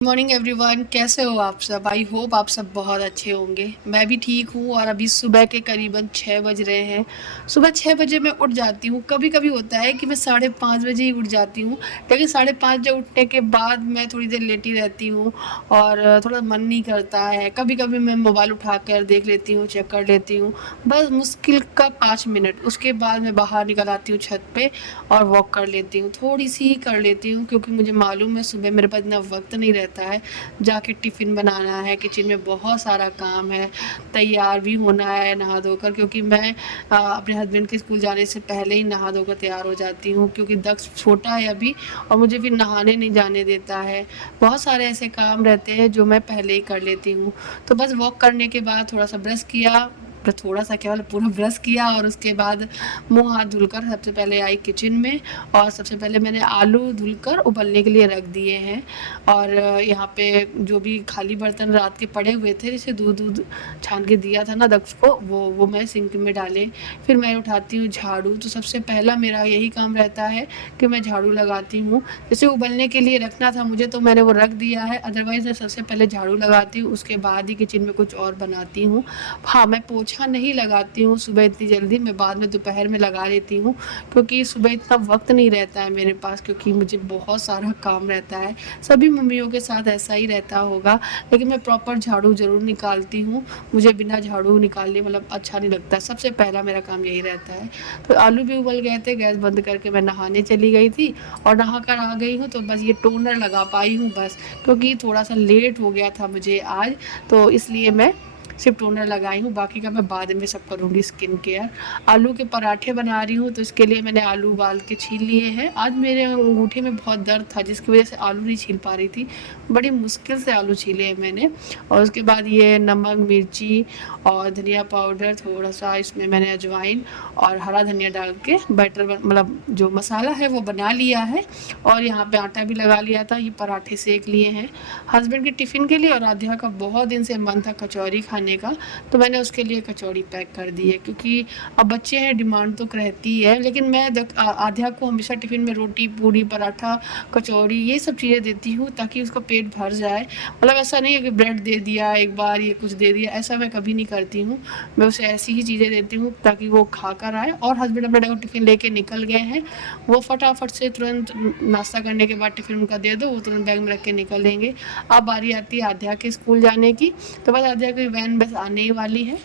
Morning everyone, कैसे हो आप सब। आई होप आप सब बहुत अच्छे होंगे। मैं भी ठीक हूँ और अभी सुबह के करीबन 6 बज रहे हैं। सुबह 6 बजे मैं उठ जाती हूँ। कभी कभी होता है कि मैं 5:30 बजे ही उठ जाती हूँ, लेकिन 5:30 बजे उठने के बाद मैं थोड़ी देर लेटी रहती हूँ और थोड़ा मन नहीं करता है। कभी कभी मैं मोबाइल उठा कर देख लेती हूँ, चेक कर लेती हूँ, बस मुश्किल का 5 मिनट। उसके बाद मैं बाहर निकल आती हूँ छत पे और वॉक कर लेती हूँ, थोड़ी सी ही कर लेती हूँ, क्योंकि मुझे मालूम है सुबह मेरे पास इतना वक्त नहीं रहता है। जाके टिफ़िन बनाना है, किचन में बहुत सारा काम है, तैयार भी होना है नहा धोकर, क्योंकि मैं अपने हस्बैंड के स्कूल जाने से पहले ही नहा धोकर तैयार हो जाती हूँ, क्योंकि दक्ष छोटा है अभी और मुझे फिर नहाने नहीं जाने देता है। बहुत सारे ऐसे काम रहते हैं जो मैं पहले ही कर लेती हूँ। तो बस वॉक करने के बाद थोड़ा सा ब्रश किया, थोड़ा सा केवल पूरा ब्रश किया और उसके बाद मुंह हाथ धुलकर सबसे पहले आई किचन में। और सबसे पहले मैंने आलू धुलकर उबलने के लिए रख दिए हैं। और यहाँ पे जो भी खाली बर्तन रात के पड़े हुए थे, जैसे दूध दूध छान के दिया था ना दक्ष को, वो मैं सिंक में डाले। फिर मैं उठाती हूँ झाड़ू। तो सबसे पहला मेरा यही काम रहता है कि मैं झाड़ू लगाती हूँ। जैसे उबलने के लिए रखना था मुझे तो मैंने वो रख दिया है, अदरवाइज़ मैं सबसे पहले झाड़ू लगाती हूँ, उसके बाद ही किचन में कुछ और बनाती हूँ। हाँ, मैं पोछा नहीं लगाती हूँ सुबह इतनी जल्दी, मैं बाद में दोपहर में लगा लेती हूँ, क्योंकि सुबह इतना वक्त नहीं रहता है मेरे पास, क्योंकि मुझे बहुत सारा काम रहता है। सभी मम्मियों के साथ ऐसा ही रहता होगा, लेकिन मैं प्रॉपर झाड़ू ज़रूर निकालती हूँ। मुझे बिना झाड़ू निकाले मतलब अच्छा नहीं लगता। सबसे पहला मेरा काम यही रहता है। तो आलू भी उबल गए थे, गैस बंद करके मैं नहाने चली गई थी और नहा कर आ गई हूँ। तो बस ये टोनर लगा पाई हूँ बस, क्योंकि थोड़ा सा लेट हो गया था मुझे आज, तो इसलिए मैं सिर्फ टोनर लगाई हूँ। बाकी का मैं बाद में सब करूँगी स्किन केयर। आलू के पराठे बना रही हूँ, तो इसके लिए मैंने आलू उबाल के छील लिए हैं। आज मेरे अंगूठे में बहुत दर्द था, जिसकी वजह से आलू नहीं छील पा रही थी। बड़ी मुश्किल से आलू छीले हैं मैंने। और उसके बाद ये नमक, मिर्ची और धनिया पाउडर, थोड़ा सा इसमें मैंने अजवाइन और हरा धनिया डाल के बैटर मतलब जो मसाला है वो बना लिया है। और यहाँ पे आटा भी लगा लिया था। ये पराठे सेक लिए हैं हस्बैंड के टिफ़िन के लिए, और आध्या का बहुत दिन से मन था कचौरी खाने का, तो मैंने उसके लिए कचौरी पैक कर दी है, क्योंकि अब बच्चे हैं, डिमांड तो रहती है। लेकिन मैं आध्या को हमेशा टिफ़िन में रोटी, पूरी, पराठा, कचौरी ये सब चीज़ें देती हूँ, ताकि उसका पेट भर जाए। मतलब ऐसा नहीं है कि ब्रेड दे दिया एक बार, ये कुछ दे दिया, ऐसा मैं कभी नहीं करती हूँ। मैं उसे ऐसी ही चीज़ें देती हूँ ताकि वो खा कर आए। और हस्बैंड अपना टिफ़िन लेके निकल गए हैं। वो फटाफट से तुरंत नाश्ता करने के बाद टिफ़िन उनका दे दो, वो तुरंत बैग में रख के निकल लेंगे। अब बारी आती है आध्या के स्कूल जाने की। तो बस आध्या की वैन बस आने ही वाली है।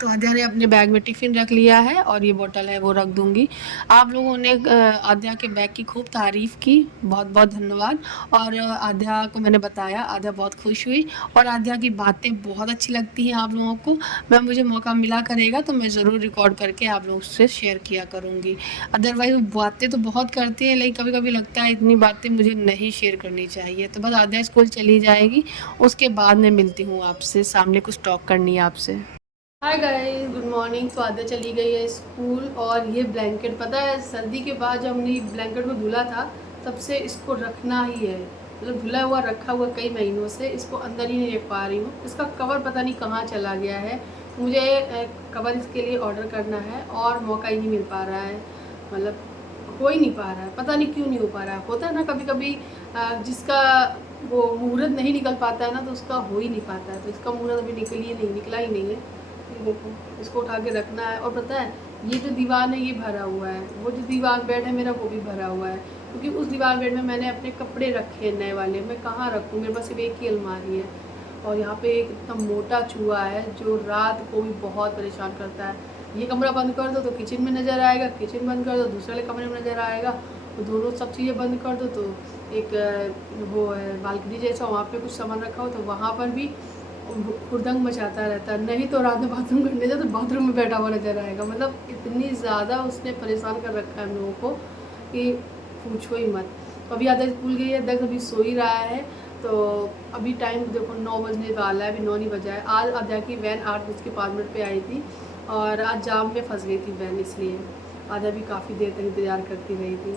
तो आध्या ने अपने बैग में टिफ़िन रख लिया है और ये बॉटल है वो रख दूँगी। आप लोगों ने आध्या के बैग की खूब तारीफ़ की, बहुत-बहुत धन्यवाद। और आध्या को मैंने बताया, आध्या बहुत खुश हुई और आध्या की बातें बहुत अच्छी लगती हैं आप लोगों को। मुझे मौका मिला करेगा तो मैं ज़रूर रिकॉर्ड करके आप लोगों से शेयर किया करूँगी। अदरवाइज़ बातें तो बहुत करती है, लेकिन कभी-कभी लगता है इतनी बातें मुझे नहीं शेयर करनी चाहिए। तो बस आध्या स्कूल चली जाएगी, उसके बाद मैं मिलती हूँ आपसे, सामने कुछ टॉक करनी है आपसे। Hi guys, good morning. तो आध्या चली गई है स्कूल। और ये ब्लैंकेट, पता है सर्दी के बाद जब हमने ब्लैंकेट को धुला था, तब से इसको रखना ही है। मतलब धुला हुआ रखा हुआ कई महीनों से, इसको अंदर ही नहीं रख पा रही हूँ। इसका कवर पता नहीं कहाँ चला गया है। मुझे कवर इसके लिए ऑर्डर करना है और मौका ही नहीं मिल पा रहा है। मतलब हो ही नहीं पा रहा है, पता नहीं क्यों नहीं हो पा रहा है। होता है ना कभी कभी जिसका वो मुहूर्त नहीं निकल पाता है ना, तो उसका हो ही नहीं पाता है। तो इसका मुहूर्त अभी निकला ही नहीं है। ये देखो, इसको उठा के रखना है। और पता है ये जो दीवार है ये भरा हुआ है, वो जो दीवार बेड है मेरा वो भी भरा हुआ है, क्योंकि उस दीवार बेड में मैंने अपने कपड़े रखे हैं नए वाले। मैं कहाँ रखूँ, मेरे पास सिर्फ एक ही अलमारी है। और यहाँ पे एक इतना मोटा चूहा है जो रात को भी बहुत परेशान करता है। ये कमरा बंद कर दो तो किचन में नज़र आएगा, किचन बंद कर दो दूसरे वाले कमरे में नज़र आएगा, तो दोनों सब चीज़ें बंद कर दो तो एक वो है बालकनी जैसा, वहाँ पे कुछ सामान रखा हो तो वहाँ पर भी हुड़दंग मचाता रहता है। नहीं तो रात में बाथरूम करने जाए तो बाथरूम में बैठा हुआ नजर आएगा। मतलब इतनी ज़्यादा उसने परेशान कर रखा है हम लोगों को कि पूछो ही मत। तो अभी आधा स्कूल गई है, दस अभी सो ही रहा है। तो अभी टाइम देखो 9 बजने वाला है, अभी 9 नहीं बजा है। आज आधा की वैन 8:05 पे आई थी और आज जाम में फंस गई थी वैन, इसलिए आधा भी काफ़ी देर तक इंतज़ार करती रही थी।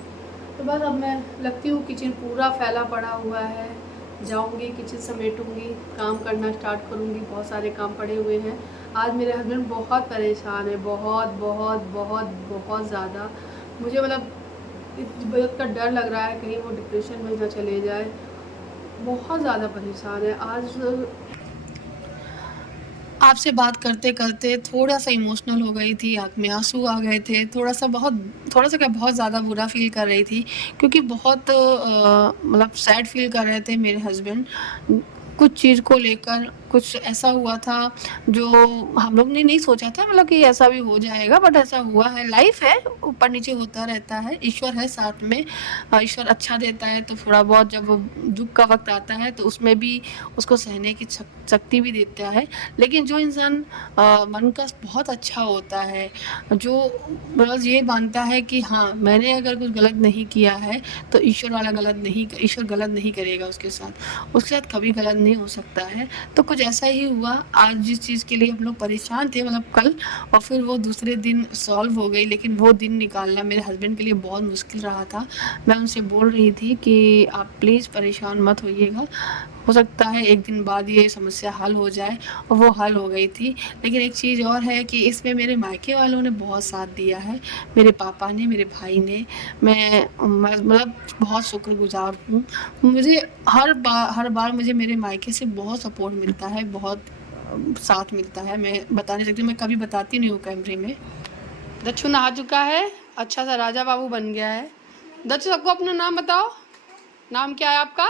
तो बस अब मैं लगती हूँ, किचन पूरा फैला पड़ा हुआ है। जाऊंगी किचन समेटूंगी, काम करना स्टार्ट करूंगी। बहुत सारे काम पड़े हुए हैं। आज मेरे हस्बैंड बहुत परेशान है, बहुत बहुत बहुत बहुत ज़्यादा। मुझे मतलब इस बात का डर लग रहा है कहीं वो डिप्रेशन में ना चले जाए। बहुत ज़्यादा परेशान है। आज आपसे बात करते-करते थोड़ा-सा इमोशनल हो गई थी, आँख में आँसू आ गए थे, थोड़ा-सा क्या बहुत ज़्यादा बुरा फ़ील कर रही थी, क्योंकि बहुत मतलब सैड फ़ील कर रहे थे मेरे हस्बैंड। कुछ चीज़ को लेकर कुछ ऐसा हुआ था जो हम लोग ने नहीं सोचा था, मतलब कि ऐसा भी हो जाएगा, बट ऐसा हुआ है। लाइफ़ है, ऊपर-नीचे होता रहता है, ईश्वर है साथ में। ईश्वर अच्छा देता है तो थोड़ा बहुत जब वो दुःख का वक़्त आता है तो उसमें भी उसको सहने की शक्ति भी देता है। लेकिन जो इंसान मन का बहुत अच्छा होता है, जो बस ये मानता है कि हाँ, मैंने अगर कुछ गलत नहीं किया है, तो ईश्वर गलत नहीं करेगा उसके साथ। उसके साथ कभी गलत नहीं हो सकता है। तो कुछ ऐसा ही हुआ, आज जिस चीज़ के लिए हम लोग परेशान थे, मतलब कल, और फिर वो दूसरे दिन सॉल्व हो गई, लेकिन वो दिन निकालना मेरे हस्बैंड के लिए बहुत मुश्किल रहा था। मैं उनसे बोल रही थी कि आप प्लीज़ परेशान मत होइएगा, हो सकता है एक दिन बाद ये समस्या हल हो जाए, और वो हल हो गई थी। लेकिन एक चीज़ और है कि इसमें मेरे मायके वालों ने बहुत साथ दिया है, मेरे पापा ने, मेरे भाई ने। मैं मतलब बहुत शुक्रगुज़ार हूँ। मुझे हर बार मुझे मेरे मायके से बहुत सपोर्ट मिलता है, बहुत साथ मिलता है। मैं बता नहीं सकती, मैं कभी बताती नहीं हूँ कैमरे में। दच्चू नहा चुका है, अच्छा सा राजा बाबू बन गया है। दच्चू, सबको अपना नाम बताओ। नाम क्या है आपका?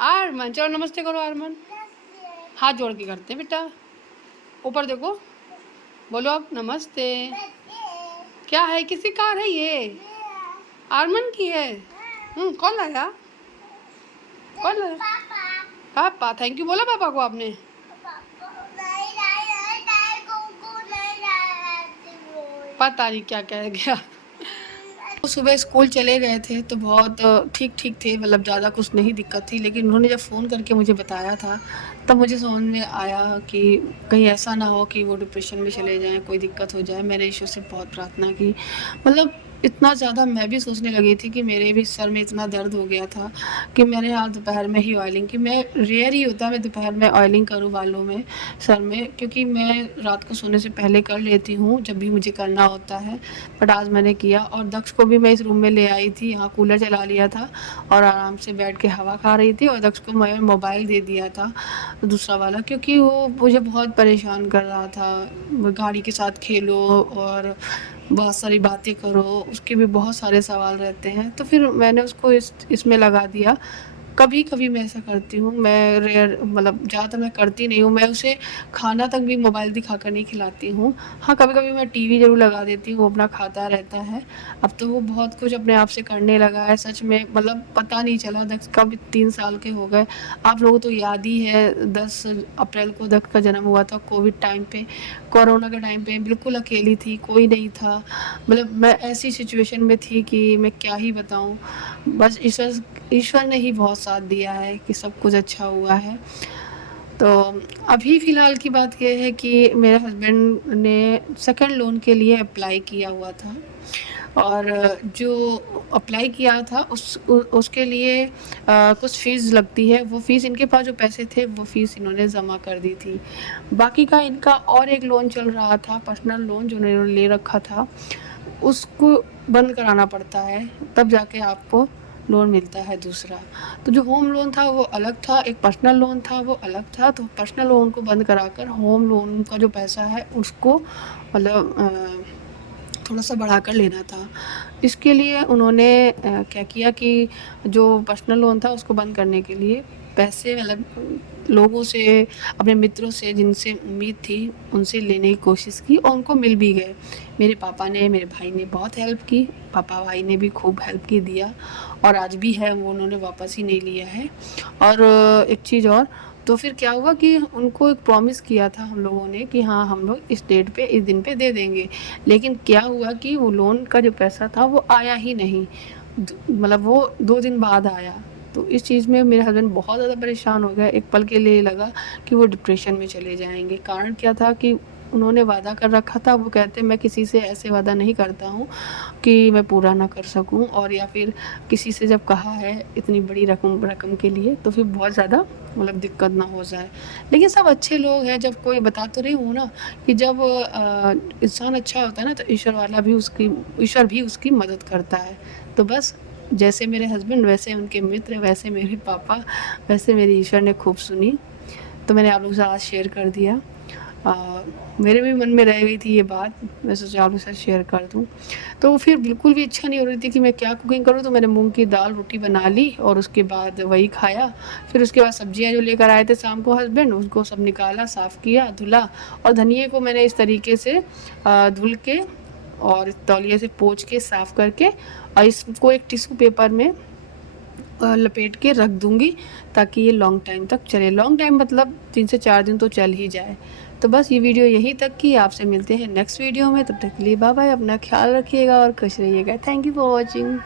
आरमन। चलो नमस्ते करो आरमन। हाथ जोड़ के करते हैं बेटा, ऊपर देखो, बोलो आप नमस्ते। क्या है, किसी कार है ये? आरमन की है। कौन लाया? कौन लाया? पापा। थैंक यू बोला पापा को आपने? पता नहीं क्या कह गया। वो सुबह स्कूल चले गए थे तो बहुत ठीक-ठीक थे, मतलब ज़्यादा कुछ नहीं दिक्कत थी, लेकिन उन्होंने जब फ़ोन करके मुझे बताया था, तब मुझे समझ में आया कि कहीं ऐसा ना हो कि वो डिप्रेशन में चले जाएँ, कोई दिक्कत हो जाए। मैंने ईश्वर से बहुत प्रार्थना की, मतलब इतना ज़्यादा मैं भी सोचने लगी थी कि मेरे भी सर में इतना दर्द हो गया था कि मैंने आज दोपहर में ही ऑयलिंग की। मैं रेयर ही होता है मैं दोपहर में ऑयलिंग करूँ बालों में, सर में, क्योंकि मैं रात को सोने से पहले कर लेती हूँ, जब भी मुझे करना होता है। बट आज मैंने किया, और दक्ष को भी मैं इस रूम में ले आई थी, यहाँ कूलर चला लिया था और आराम से बैठ के हवा खा रही थी, और दक्ष को मैं मोबाइल दे दिया था दूसरा वाला, क्योंकि वो मुझे बहुत परेशान कर रहा था। गाड़ी के साथ खेलो और बहुत सारी बातें करो, उसके भी बहुत सारे सवाल रहते हैं, तो फिर मैंने उसको इसमें लगा दिया। कभी-कभी मैं ऐसा करती हूँ, मैं रेयर, मतलब ज़्यादातर मैं करती नहीं हूँ, मैं उसे खाना तक भी मोबाइल दिखाकर नहीं खिलाती हूँ। हाँ, कभी-कभी मैं टीवी ज़रूर लगा देती हूँ, वो अपना खाता रहता है। अब तो वो बहुत कुछ अपने आप से करने लगा है, सच में, मतलब पता नहीं चला दक्ष कब 3 साल के हो गए। आप लोगों को तो याद ही है, 10 अप्रैल को दक्ष का जन्म हुआ था, कोविड टाइम पे, कोरोना के टाइम पे, बिल्कुल अकेली थी, कोई नहीं था। मतलब मैं ऐसी सिचुएशन में थी कि मैं क्या ही बताऊँ। बस ईश्वर ने ही बहुत साथ दिया है कि सब कुछ अच्छा हुआ है। तो अभी फ़िलहाल की बात ये है कि मेरे हस्बैंड ने सेकंड लोन के लिए अप्लाई किया हुआ था, और जो अप्लाई किया था उसके लिए कुछ फ़ीस लगती है, वो फ़ीस, इनके पास जो पैसे थे वो फ़ीस इन्होंने जमा कर दी थी। बाकी का इनका और एक लोन चल रहा था, पर्सनल लोन जो इन्होंने ले रखा था, उसको बंद कराना पड़ता है, तब जाके आपको लोन मिलता है दूसरा। तो जो होम लोन था वो अलग था, एक पर्सनल लोन था वो अलग था। तो पर्सनल लोन को बंद कराकर होम लोन का जो पैसा है उसको, मतलब थोड़ा-सा बढ़ाकर लेना था। इसके लिए उन्होंने क्या किया कि जो पर्सनल लोन था उसको बंद करने के लिए पैसे, मतलब लोगों से, अपने मित्रों से जिनसे उम्मीद थी, उनसे लेने की कोशिश की, और उनको मिल भी गए। मेरे पापा ने, मेरे भाई ने बहुत हेल्प की, पापा भाई ने भी खूब हेल्प की दिया, और आज भी है, वो उन्होंने वापस ही नहीं लिया है। और एक चीज़ और, तो फिर क्या हुआ कि उनको एक प्रॉमिस किया था हम लोगों ने कि हाँ, हम लोग इस डेट पे, इस दिन पे दे देंगे। लेकिन क्या हुआ कि वो लोन का जो पैसा था वो आया ही नहीं, मतलब वो 2 दिन बाद आया। तो इस चीज़ में मेरे हस्बैंड बहुत ज़्यादा परेशान हो गए, एक पल के लिए लगा कि वो डिप्रेशन में चले जाएंगे। कारण क्या था कि उन्होंने वादा कर रखा था, वो कहते मैं किसी से ऐसे वादा नहीं करता हूँ कि मैं पूरा ना कर सकूँ, और या फिर किसी से जब कहा है इतनी बड़ी रकम के लिए, तो फिर बहुत ज़्यादा, मतलब दिक्कत ना हो जाए। लेकिन सब अच्छे लोग हैं, जब कोई, बता तो रही हूँ ना कि जब इंसान अच्छा होता है ना, तो ईश्वर भी उसकी मदद करता है। तो बस जैसे मेरे हस्बैंड वैसे उनके मित्र, वैसे मेरे पापा, वैसे मेरी ईश्वर ने खूब सुनी। तो मैंने आप लोगों के साथ आज शेयर कर दिया। मेरे भी मन में रह गई थी ये बात, मैं सोचा आप लोगों के साथ शेयर कर दूँ। तो फिर बिल्कुल भी इच्छा नहीं हो रही थी कि मैं क्या कुकिंग करूँ, तो मैंने मूँग की दाल रोटी बना ली और उसके बाद वही खाया। फिर उसके बाद सब्जियाँ जो लेकर आए थे शाम को हस्बैंड, उसको सब निकाला, साफ़ किया, धुला और धनिये को मैंने इस तरीके से धुल के और तौलिए से पोंछ के साफ़ करके और इसको एक टिश्यू पेपर में लपेट के रख दूँगी ताकि ये लॉन्ग टाइम तक चले। लॉन्ग टाइम मतलब 3 से 4 दिन तो चल ही जाए। तो बस ये वीडियो यहीं तक की, आपसे मिलते हैं नेक्स्ट वीडियो में। तब तक के लिए बाय बाय, अपना ख्याल रखिएगा और खुश रहिएगा। Thank you for watching.